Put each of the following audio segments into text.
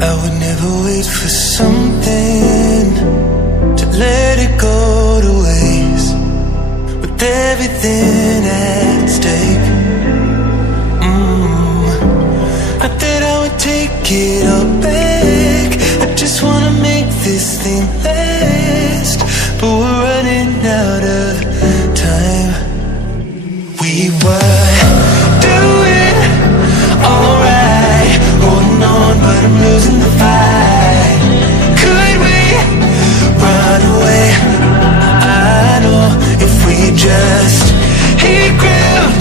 I would never wait for something to let it go to waste, with everything at stake. I thought I would take it all back. I just wanna make this thing last, but we're running out of time. We were doing alright, holding on, but I'm losing the fight. Could we run away? I know if we just hit ground,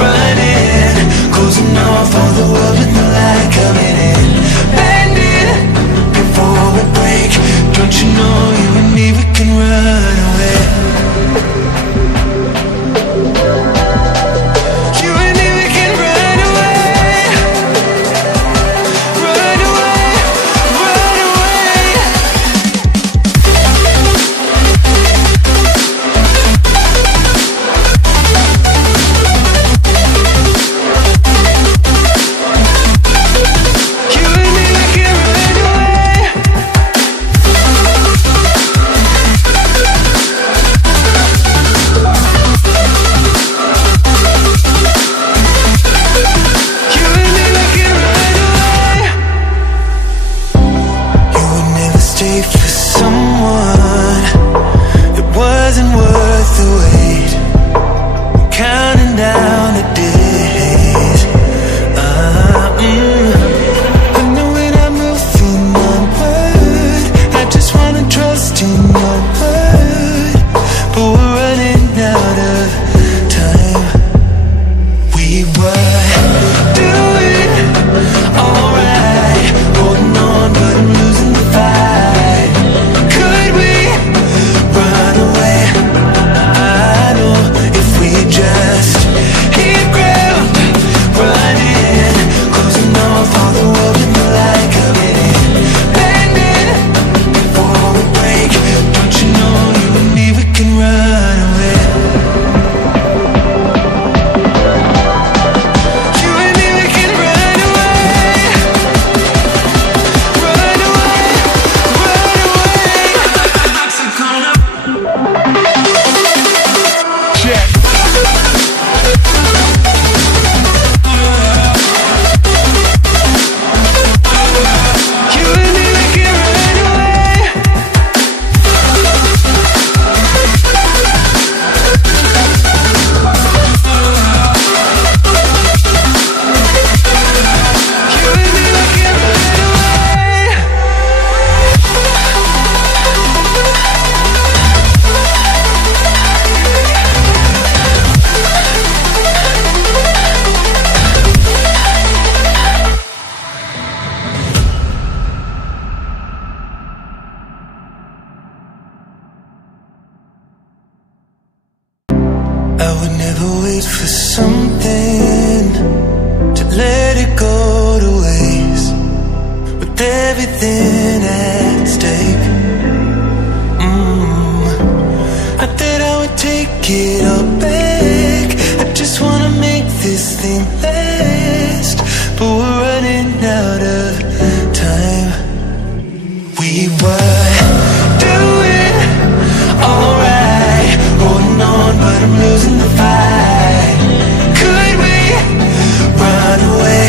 running, closing off all the world with no light coming in, bending before we break. Don't you know you and me, we can run away. For someone that wasn't worth the wait, I'm counting down the days. I know when I'm moving onward, I just wanna trust in your word, but we're running out of time. We were doing alright, holding on, but I'm losing the fight. I would never wait for something to let it go to waste, with everything at stake. I thought I would take it all back. I just wanna make this thing last, but we're running out of time. We were doing alright, holding on, but I'm losing the fight. Could we run away?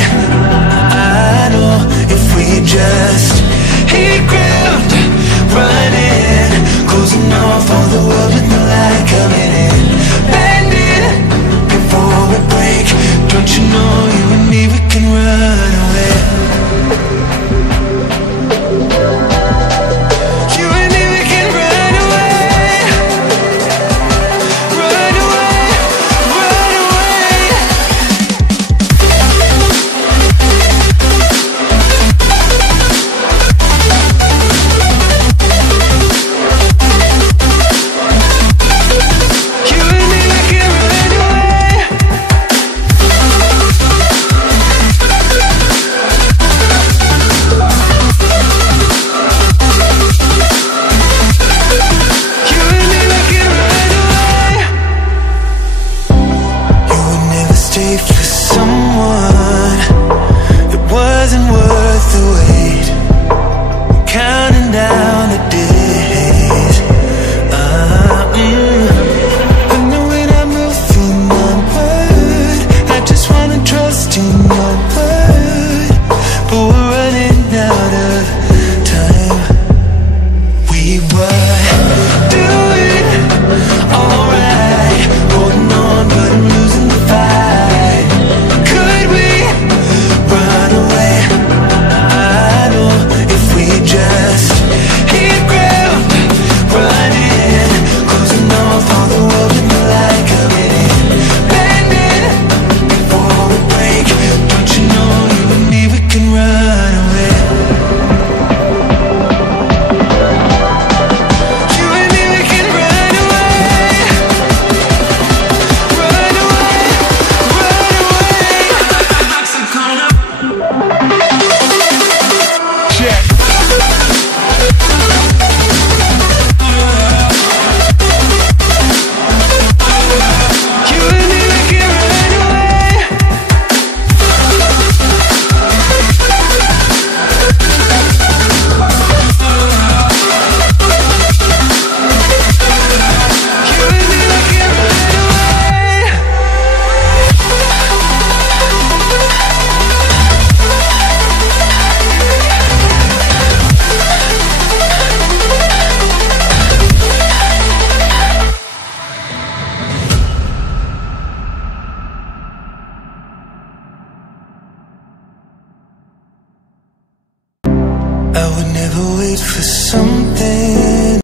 I know if we just